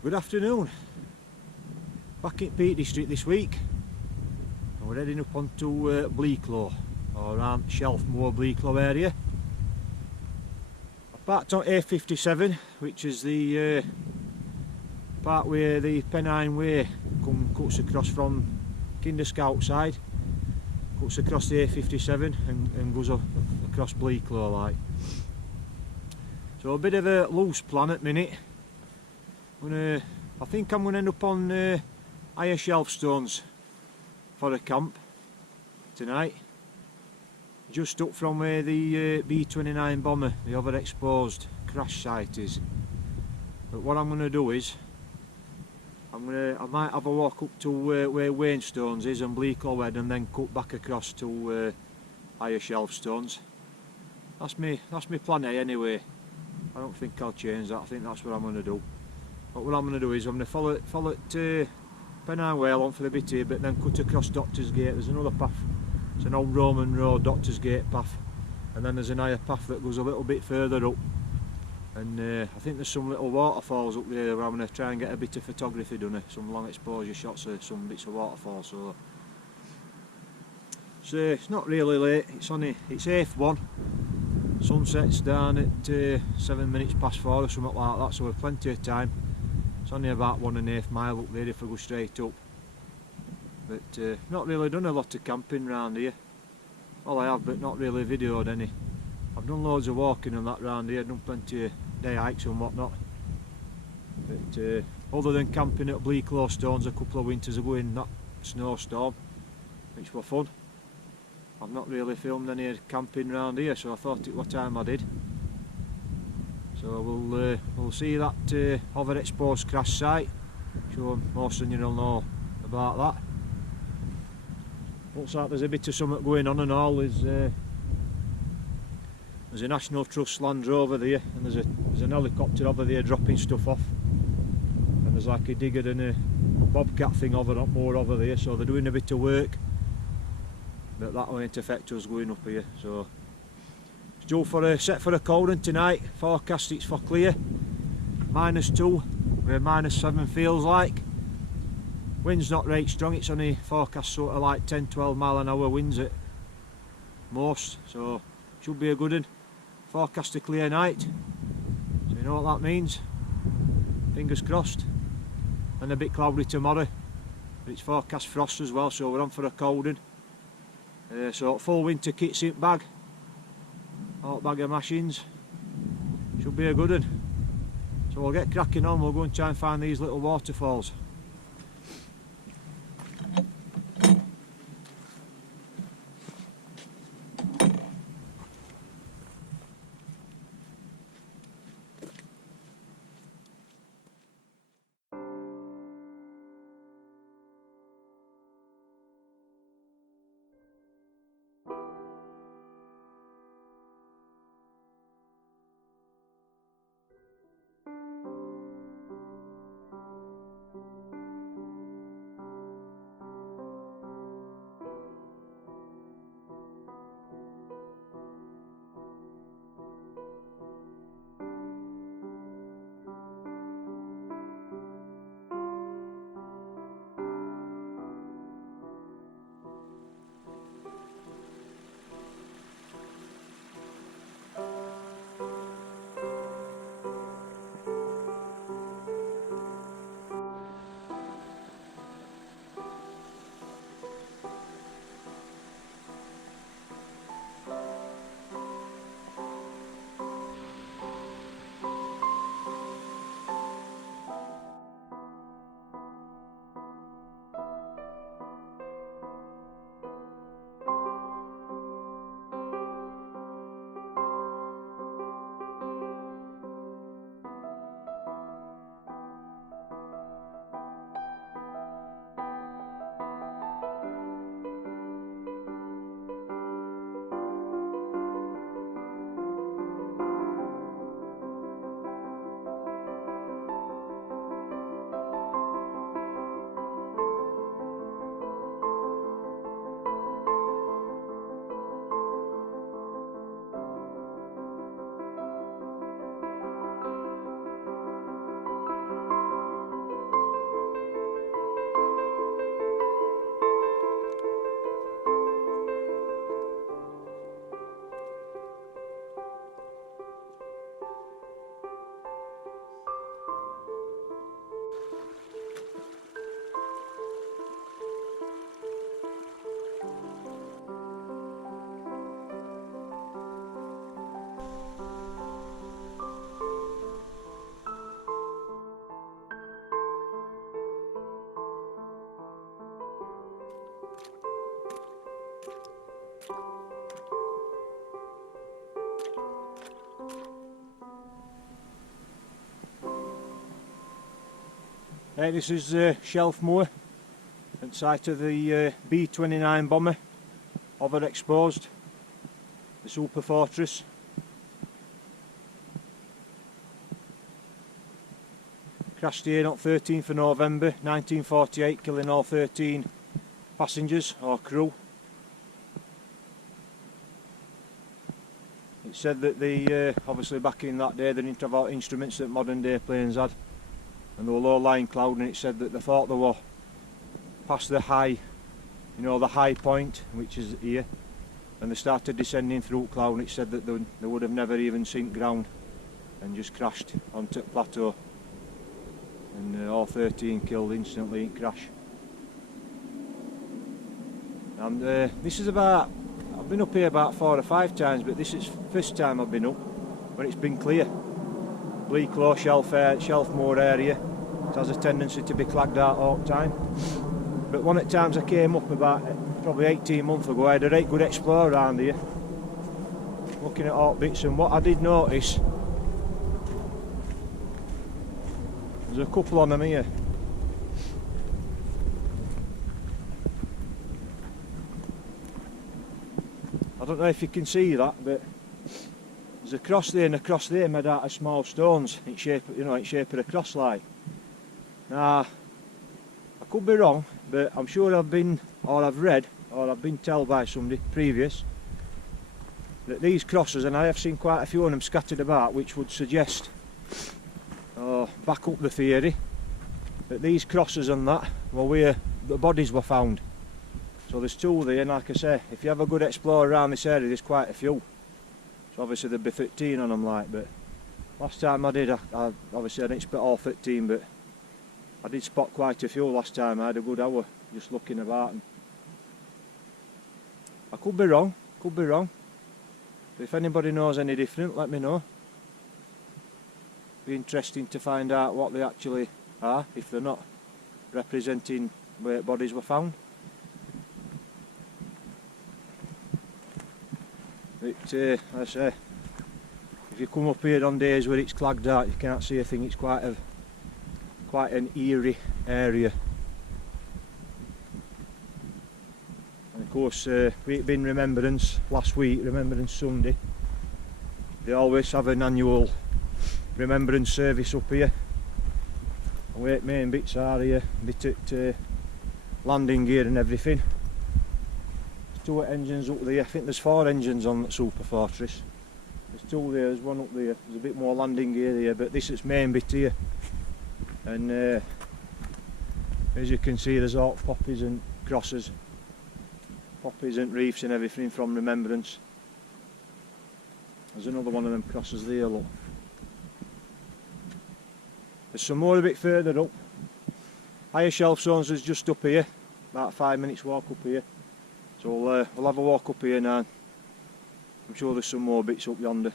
Good afternoon. Back in Peak District this week, and we're heading up onto Bleaklow, or around Shelf Moor Bleaklow area. I parked on A57, which is the part where the Pennine Way cuts across from Kinder Scout side, cuts across the A57 and goes up across Bleaklow like. So a bit of a loose plan at minute. I think I'm going to end up on higher shelf stones for a camp tonight, just up from where the B-29 bomber, the overexposed crash site is. But what I'm going to do is I might have a walk up to where Wainstones is and Bleaklow Head, and then cut back across to higher shelf stones. That's me plan A anyway. I don't think I'll change that. I think that's what I'm going to do. But what I'm going to do is I'm going to follow it Pennine Way along for a bit here, but then cut across Doctor's Gate. There's another path. It's an old Roman road, Doctor's Gate path, and then there's an higher path that goes a little bit further up. And I think there's some little waterfalls up there where I'm going to try and get a bit of photography done, some long exposure shots of some bits of waterfalls. So it's not really late. It's H1. Sunset's down at 7 minutes past 4 or something like that, so we've plenty of time. It's only about 1.5 miles up there if we go straight up. But not really done a lot of camping round here. Well, I have, but not really videoed any. I've done loads of walking and that round here, done plenty of day hikes and whatnot. But other than camping at Bleaklow Stones a couple of winters ago in that snowstorm, which were fun, I've not really filmed any camping round here, so I thought it was time I did. So we'll see that overexposed crash site. Sure, most of you will know about that. Looks like there's a bit of something going on and all. There's a National Trust Land Rover there, and there's an helicopter over there dropping stuff off. And there's like a digger and a bobcat thing more over there, so they're doing a bit of work. But that won't affect us going up here. So it's due set for a cold one tonight. Forecast it's for clear. -2, where -7 feels like. Wind's not right strong, it's only forecast sort of like 10-12 mile an hour winds at most, so should be a good one. Forecast a clear night, so you know what that means. Fingers crossed. And a bit cloudy tomorrow, but it's forecast frost as well, so we're on for a cold one. So full winter kits in bag, hot bag of mashings, should be a good one. So we'll get cracking on, we'll go and try and find these little waterfalls. This is Shelf Moor, at site of the B-29 bomber, overexposed, the Super Fortress. Crashed here on 13th of November 1948, killing all 13 passengers or crew. It said that the obviously back in that day they didn't have all instruments that modern day planes had, and there were low-lying cloud, and it said that they thought they were past the high, you know, the high point, which is here, and they started descending through cloud, and it said that they would have never even seen ground and just crashed onto the plateau, and all 13 killed instantly in crash. And this is about, I've been up here about 4 or 5 times, but this is the first time I've been up when it's been clear. Bleak low Shelf Moor area. It has a tendency to be clagged out all the time. But one of the times I came up about probably 18 months ago, I had a right good explore around here, looking at all bits, and what I did notice, there's a couple on them here. I don't know if you can see that, but there's a cross there and a cross there made out of small stones in shape, you know, in shape of a cross like. Now, I could be wrong, but I'm sure I've been, or I've read, or I've been told by somebody previous that these crosses, and I have seen quite a few of them scattered about, which would suggest, back up the theory, that these crosses and that were where the bodies were found. So there's 2 there, and like I say, if you have a good explore around this area, there's quite a few. So obviously there'd be 13 on them, like, but last time I did, I obviously I didn't spot all 13, but I did spot quite a few last time. I had a good hour just looking about, and I could be wrong, but if anybody knows any different, let me know. Be interesting to find out what they actually are, if they're not representing where bodies were found. But as I say, if you come up here on days where it's clagged out, you can't see a thing. It's quite an eerie area. And of course, we've been Remembrance last week, Remembrance Sunday. They always have an annual Remembrance service up here. And where the main bits are here, bit at landing gear and everything. 2 engines up there. I think there's 4 engines on the Super Fortress. There's 2 there, there's 1 up there. There's a bit more landing gear here, but this is main bit here. And as you can see, there's all poppies and crosses, poppies and reefs and everything from Remembrance. There's another one of them crosses there, look. There's some more a bit further up. Higher shelf zones is just up here, about 5 minutes walk up here. So we'll have a walk up here now. I'm sure there's some more bits up yonder.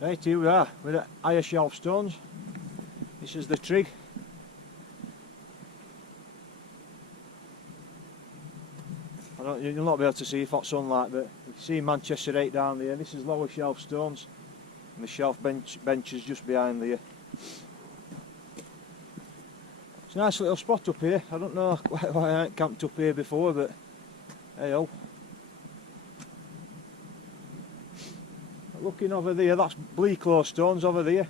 Right, here we are with the higher shelf stones. This is the trig. You'll not be able to see if hot sunlight, but you can see Manchester 8 down there. This is lower shelf stones, and the shelf bench is just behind there. It's a nice little spot up here. I don't know quite why I ain't camped up here before, but hey oh. Looking over there, that's Bleaklow stones over there.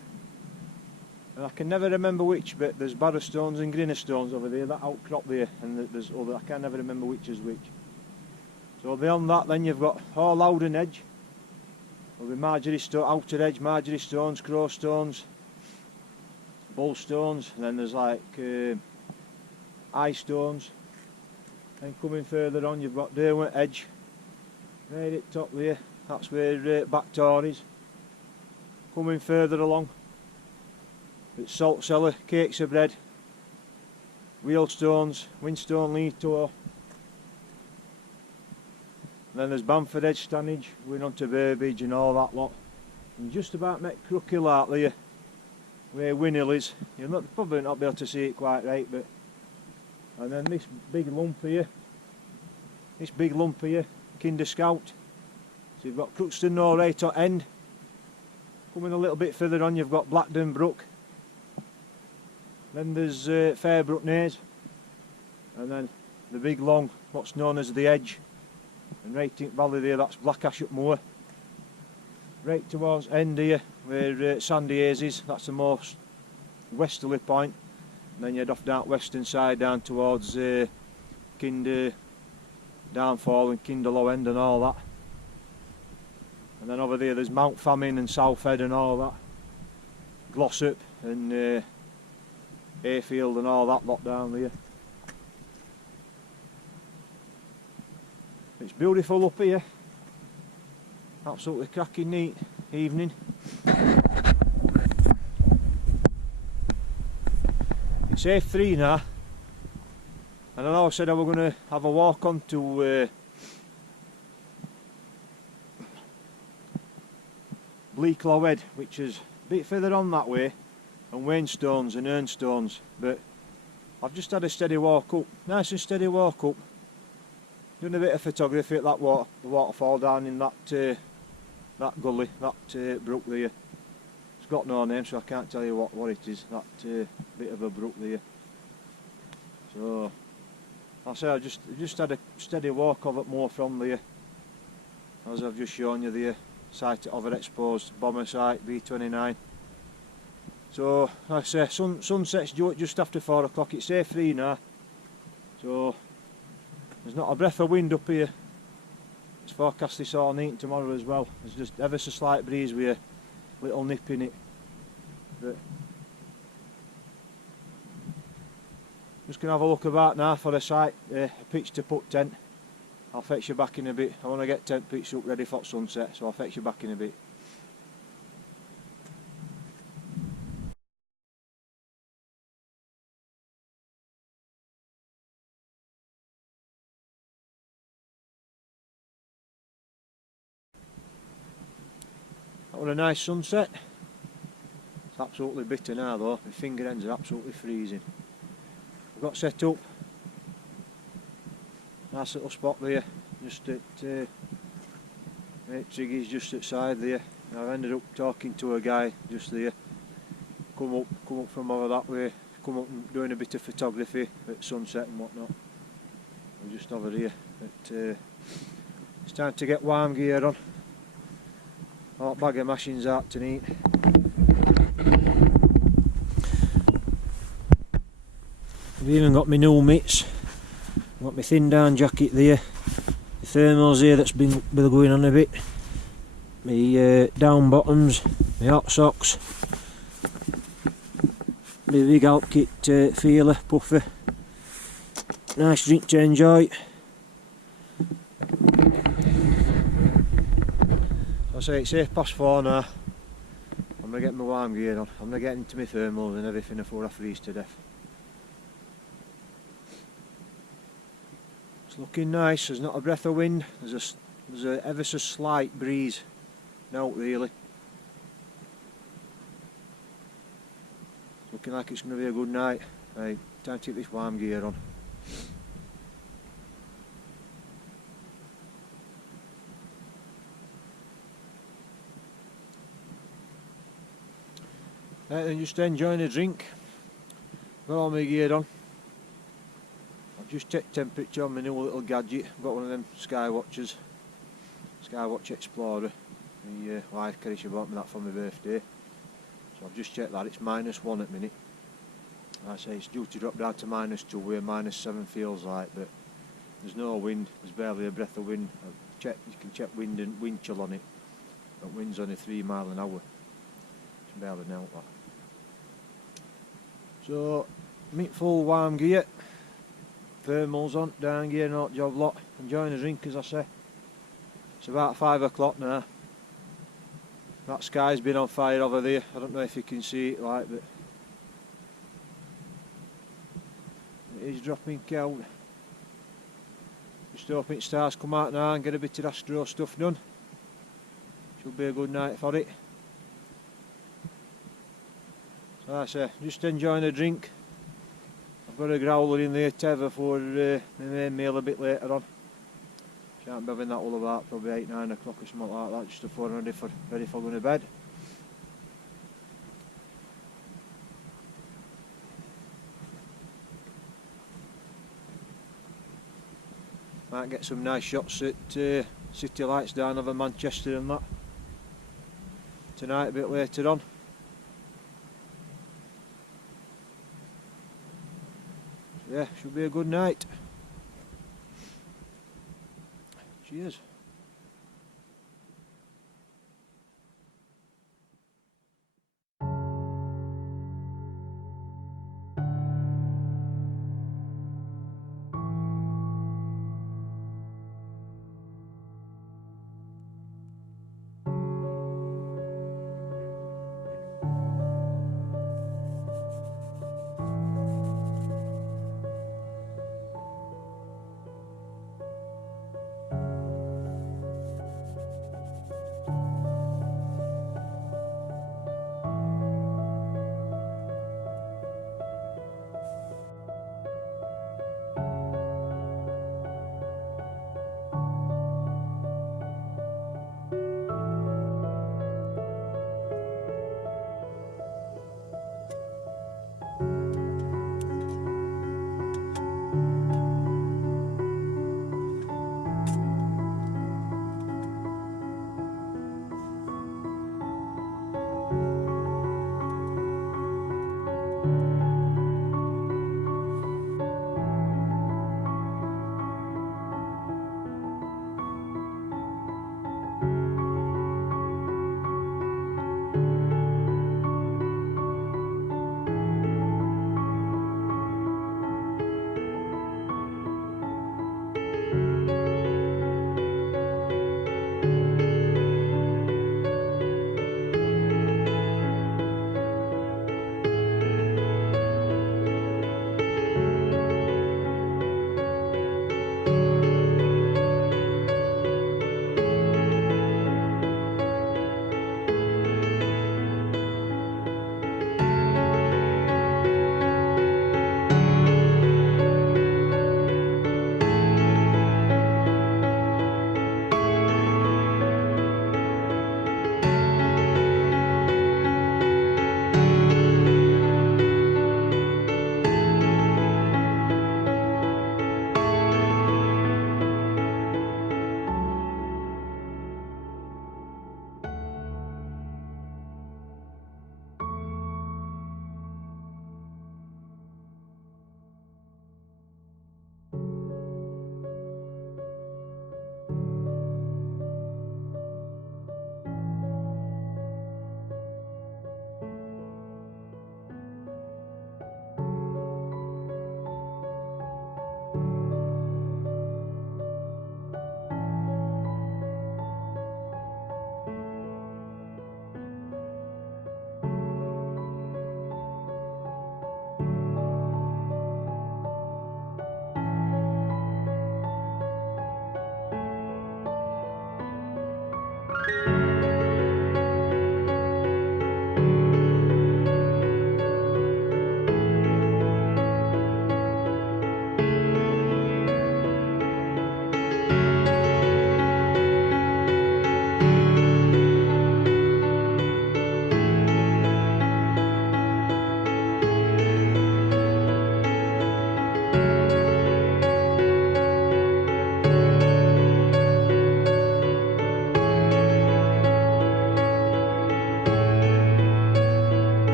And I can never remember which, but there's Barrow stones and Grinner stones over there, that outcrop there, and there's other, I can never remember which is which. So beyond that then you've got Hall Howden Edge. There'll be Marjorie Stone, Outer Edge, Marjorie stones, Crow stones, Bull stones, and then there's like Eye stones. Then coming further on you've got Derwent Edge, right at top there, that's where Backtor is. Coming further along, it's Salt Cellar, Cakes of Bread, Wheelstones, Winstone Leto. Then there's Bamford Edge Stannage, going on to Burbage and all that lot. And just about met Crookhill out there, where Winhill is. You'll probably not be able to see it quite right, but... And then this big lump here, Kinder Scout. So you've got Crookston Knoll right at end. Coming a little bit further on you've got Blackburn Brook. Then there's Fairbrook Naze. And then the big long, what's known as the Edge. And right in valley there, that's Black Ash up Moor. Right towards end here, where Sandy Hayes is, that's the most westerly point. And then you head off down western side down towards Kinder Downfall and Kinder Low End and all that. And then over there there's Mount Famine and Southhead and all that. Glossop and Hayfield and all that lot down there. It's beautiful up here. Absolutely cracking neat evening. It's A3 now. And I know I said I was going to have a walk on to Bleaklow Head, which is a bit further on that way, and Wainstones and Ernstones, but I've just had a steady walk up, nice and steady walk up, doing a bit of photography at that the waterfall down in that that gully, that brook there. It's got no name, so I can't tell you what it is, that bit of a brook there. So I say I just had a steady walk of it more from there, as I've just shown you there, site overexposed bomber site B29. So like I say, sunset's due at just after 4 o'clock. It's A3 now, so there's not a breath of wind up here. It's forecast this all night and tomorrow as well. There's just ever so slight breeze with a little nip in it. But just gonna have a look about now for a site, a pitch to put tent. I'll fetch you back in a bit. I want to get tent pitched up ready for sunset, so I'll fetch you back in a bit. That was a nice sunset. It's absolutely bitter now though, my finger ends are absolutely freezing. I've got set up, nice little spot there, just at Triggy's just outside there. And I've ended up talking to a guy just there, come up from over that way, come up and doing a bit of photography at sunset and whatnot. We're just over here, but it's time to get warm gear on. Hot bag of mashings out tonight. I've even got my new mitts. I've got my thin down jacket there, the thermals here that's been going on a bit, my down bottoms, my hot socks, my big Alp Kit feeler, puffer. Nice drink to enjoy. I say it's 4:30 now. I'm going to get my warm gear on. I'm going to get into my thermals and everything before I freeze to death. It's looking nice, there's not a breath of wind, there's a ever so slight breeze. Not really. It's looking like it's going to be a good night. Right, time to get this warm gear on. Right then, just enjoying a drink. got all my gear on. I've just checked temperature on my new little gadget. I've got one of them Skywatch Explorer. My wife Kerry bought me that for my birthday. So I've just checked that, it's -1 at the minute. Like I say, it's due to drop down to -2 where -7 feels like, but there's no wind, there's barely a breath of wind. You can check wind and wind chill on it, but wind's only 3 miles an hour. It's barely out that. So, meet full warm gear, thermals on, down gear, not job lot, enjoying a drink as I say. It's about 5 o'clock now. That sky's been on fire over there, I don't know if you can see it like, but it is dropping cold. Just hoping it starts come out now and get a bit of Astro stuff done. Should be a good night for it. So like I say, just enjoying a drink. I've got a growler in there to for my main meal a bit later on. Shan't be having that all about probably 8-9 o'clock or something like that, just before I'm ready for going to bed. Might get some nice shots at city lights down over Manchester and that tonight a bit later on. So yeah, should be a good night. Cheers.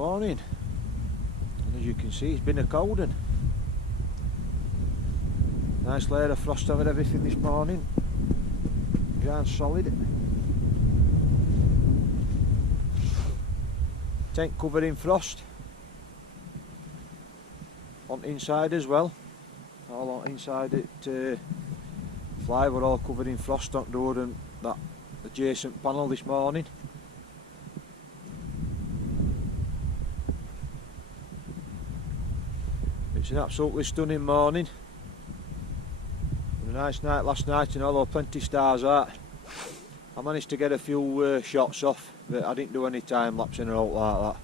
morning, and as you can see it's been a cold one. Nice layer of frost over everything this morning, ground solid. Tent covered in frost, on inside as well, all on inside it. Fly were all covered in frost on the door and that adjacent panel this morning. It's an absolutely stunning morning. A nice night last night, and although plenty stars out, I managed to get a few shots off, but I didn't do any time lapsing or out like that,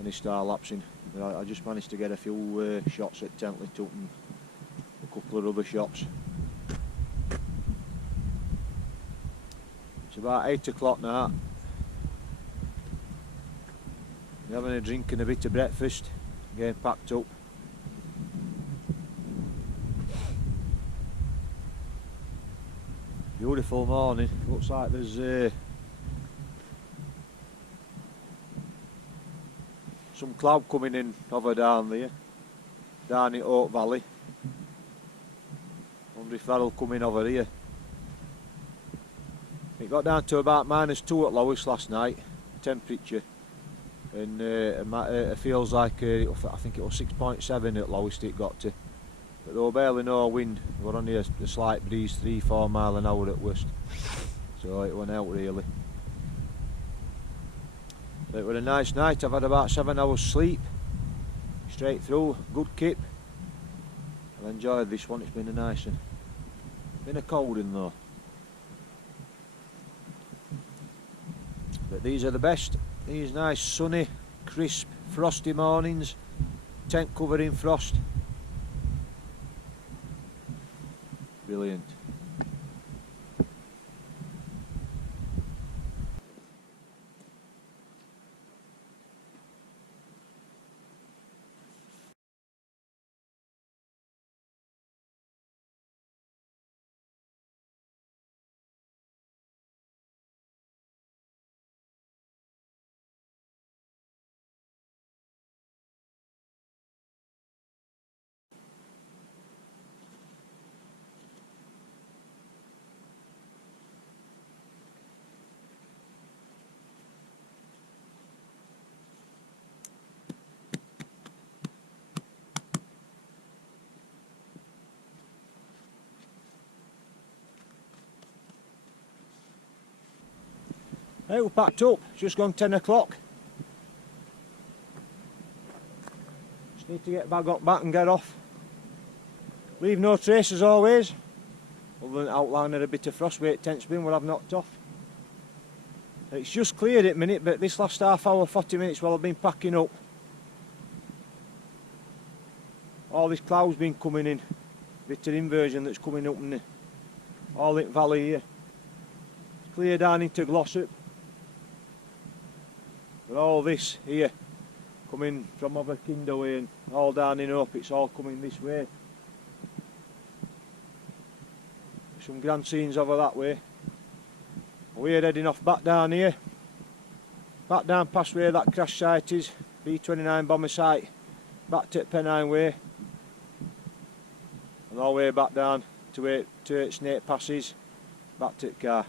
any star lapsing. But I just managed to get a few shots at tent lit up and a couple of rubber shots. It's about 8 o'clock now. We're having a drink and a bit of breakfast, getting packed up. Beautiful morning. Looks like there's some cloud coming in over down there, down in Oak Valley. Wonder if that'll come in over here. It got down to about -2 at lowest last night, temperature, and it feels like I think it was 6.7 at lowest it got to. But there were barely no wind, there were only a slight breeze, 3-4 mile an hour at worst, so it went out really. But it was a nice night. I've had about 7 hours sleep, straight through, good kip. I've enjoyed this one, it's been a nice one. Been a cold one though. But these are the best, these nice sunny, crisp, frosty mornings, tent covered in frost. Brilliant. Hey, we're packed up, it's just gone 10 o'clock. Just need to get back and get off. Leave no trace as always, other than outlining a bit of frost where tent's been where I've knocked off. It's just cleared at the minute, but this last half hour, 40 minutes while I've been packing up, all this cloud's been coming in, bit of inversion that's coming up in the all in valley here. It's clear down into Glossop. But all this here, coming from over Kinder way and all down in Hope, it's all coming this way. Some grand scenes over that way. We're heading off back down here, back down past where that crash site is, B29 bomber site, back to Pennine Way, and all the way back down to where Snake passes, back to the car.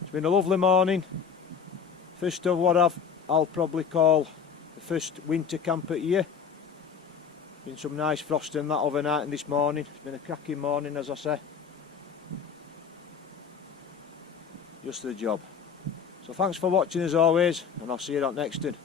It's been a lovely morning, first of what I'll probably call the first winter camp at year. Been some nice frost and that overnight and this morning. It's been a cracking morning, as I say. Just the job. So thanks for watching as always, and I'll see you on next one.